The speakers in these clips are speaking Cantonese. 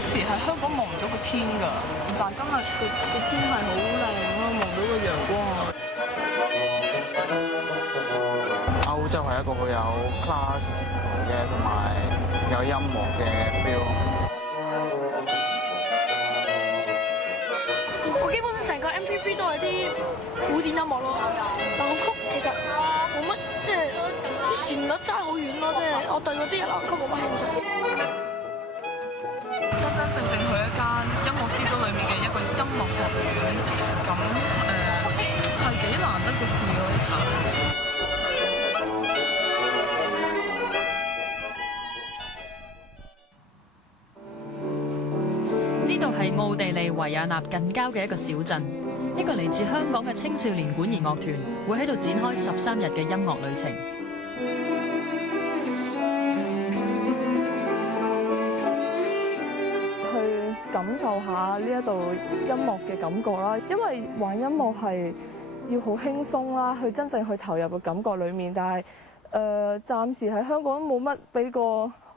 時喺香港望唔到個天㗎，但今日個天係好靚咯，望到個陽光啊！歐洲係一個好有 class 嘅同埋有音樂嘅 feel。我基本上成個 MP3 都係啲古典音樂咯，流行曲其實冇乜，即係啲旋律差好遠咯，即係我對嗰啲流行曲冇乜興趣。真真正正去一間音樂之都裏面嘅一個音樂學院，咁係幾難得嘅事咯，其實。呢度係奧地利維也納近郊嘅一個小鎮，一個嚟自香港嘅青少年管弦樂團會喺度展開13日嘅音樂旅程。感受下呢一度音樂嘅感覺啦，因為玩音樂係要好輕鬆啦，去真正去投入嘅感覺裡面。但係暫時喺香港冇乜俾個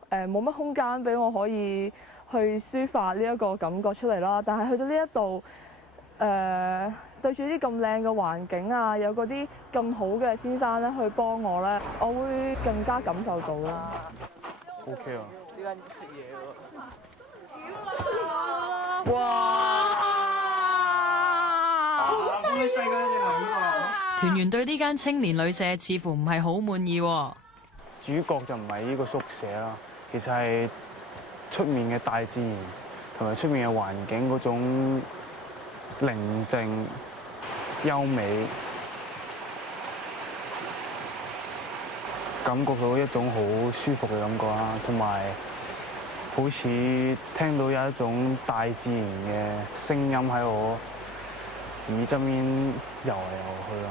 冇乜空間俾我可以去抒發呢一個感覺出嚟啦。但係去到呢一度對住啲咁靚嘅環境啊，有嗰啲咁好嘅先生咧去幫我咧，我會更加感受到啦。OK 啊！呢間食嘢喎。哇！好細㗎，你哋兩個。團員對呢間青年旅舍似乎唔係好滿意喎。主角就唔係呢個宿舍啦，其實係出面嘅大自然同埋出面嘅環境嗰種寧靜、優美，感覺到一種好舒服嘅感覺啦，同埋好似聽到有一種大自然嘅聲音喺我耳側邊遊嚟遊去啦。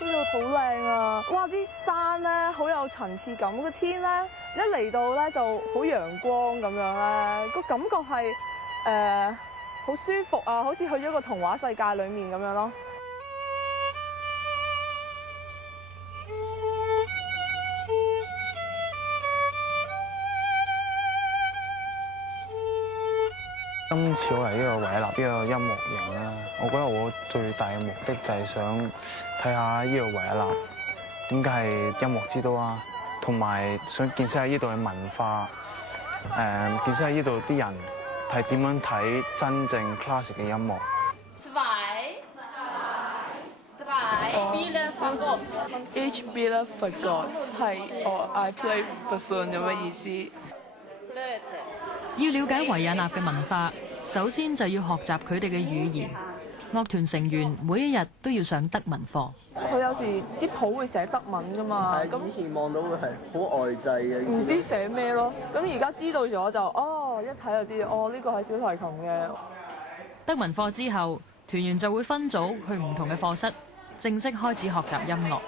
呢度好靚啊！哇，啲山咧好有層次感，個天咧一嚟到咧就好陽光咁樣咧，個感覺係好舒服啊，好似去咗個童話世界裡面咁樣咯。今次我嚟呢個維也納呢個音樂營啦，我覺得我最大嘅目的就係想睇下呢個維也納點解係音樂之都啊，同埋想見識下呢度嘅文化，見識下呢度啲人係點樣睇真正 classic 嘅音樂。Each Billa forgot 係I play bassoon 咁嘅意思。要了解維也納嘅文化，首先就要學習佢哋嘅語言。樂團成員每一日都要上德文課。佢有時啲譜會寫德文㗎嘛，咁以前望到會係好外製嘅，唔知寫咩咯。咁而家知道咗就一睇就知道呢個係小提琴嘅。德文課之後，團員就會分組去唔同嘅課室，正式開始學習音樂。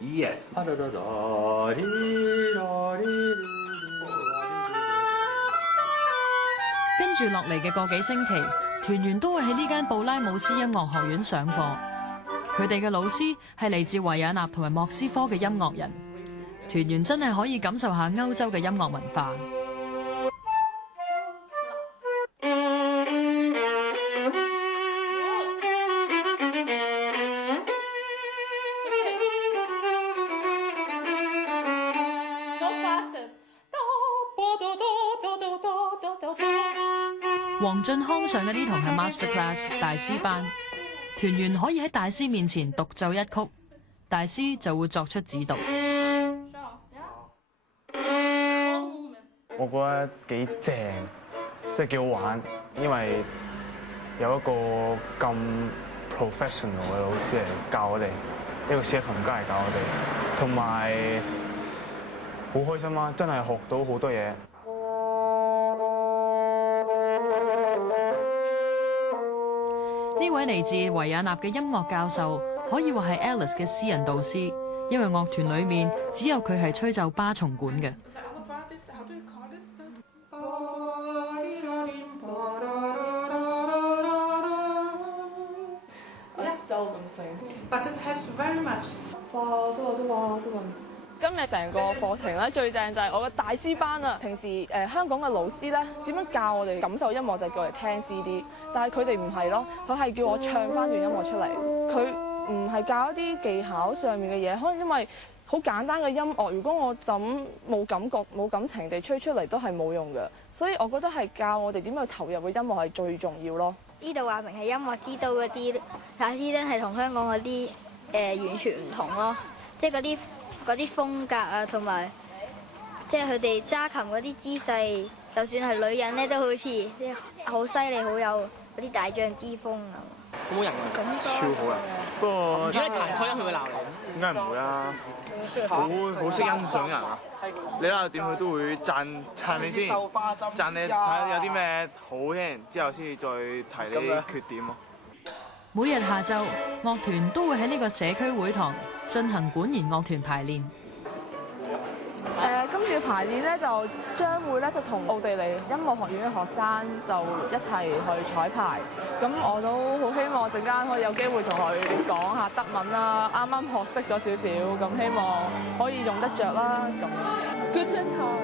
Yes。跟住落嚟嘅個幾星期，團員都會喺呢間布拉姆斯音樂學院上課。佢哋嘅老師係嚟自維也納同埋莫斯科嘅音樂人。團員真係可以感受下歐洲嘅音樂文化。黃俊康上嘅呢堂係 Master Class 大師班，團員可以喺大師面前獨奏一曲，大師就會作出指導。我覺得幾正，即係幾好玩，因為有一個咁 professional 嘅老師嚟教我哋，一個小提琴家嚟教我哋。同埋好開心啦！真係學到好多嘢。呢位嚟自維也納嘅音樂教授，可以話係 Alice 嘅私人導師，因為樂團裡面只有佢係吹奏巴松管嘅。今日成個課程咧最正就係我嘅大師班啊！平時香港嘅老師咧點樣教我哋感受音樂就係叫我哋聽 CD， 但係佢哋唔係咯，佢係叫我唱翻段音樂出嚟。佢唔係教一啲技巧上面嘅嘢，可能因為好簡單嘅音樂，如果我就咁冇感覺冇感情地吹出嚟都係冇用嘅。所以我覺得係教我哋點樣去投入嘅音樂係最重要咯。呢度話明係音樂之都嗰啲，但係呢真係同香港嗰啲完全唔同咯，即係嗰啲風格啊，同埋即係佢哋揸琴嗰啲姿勢，就算係女人咧，都好似即係好犀利，好有嗰啲大將之風啊！好冇人㗎，超好人。不過如果你彈錯音，佢會鬧你。應該唔會啦，好識欣賞人啊！你睇下點佢都會讚你先，讚你睇下有啲咩好聽，之後先至再提你啲缺點咯。每日下晝，樂團都會喺呢個社區會堂進行管弦樂團排練。今次排練咧就將會咧就同奧地利音樂學院嘅學生就一齊去彩排。咁我都好希望陣間可以有機會同佢講下德文啦，啱啱學識咗少少，咁希望可以用得着啦。咁 Guten Tag.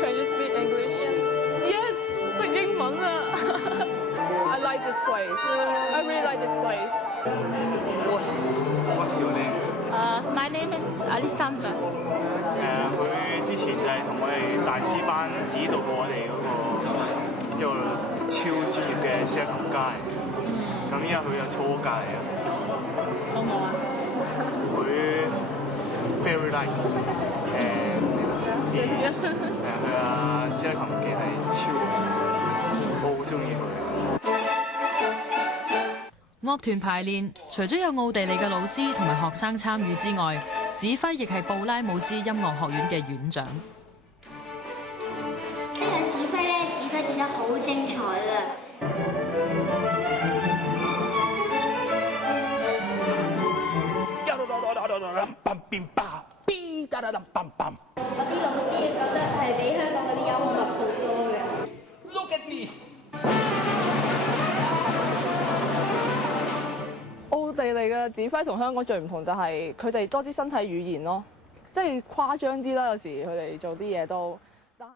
Can you speak English? Yes. 識英文啊！I like this place. I really like this place. What's your name? My name is Alessandra。佢之前就係同我哋大師班指導過我哋嗰個一個超專業嘅小提琴家嚟嘅。咁依家佢有初階嚟啊。好唔好啊？佢 very nice 佢啊小提琴技係超，我好中意佢。樂團排練除咗有奧地利嘅老師同埋學生參與之外，指揮亦係布拉姆斯音樂學院嘅院長。呢個指揮咧，指揮得好精彩啦！我啲老師覺得係比香港嗰啲音樂好多嘅。Look at me。奧地利嘅指揮同香港最唔同就係佢哋多啲身體語言咯，即係誇張啲啦。有時佢哋做啲嘢都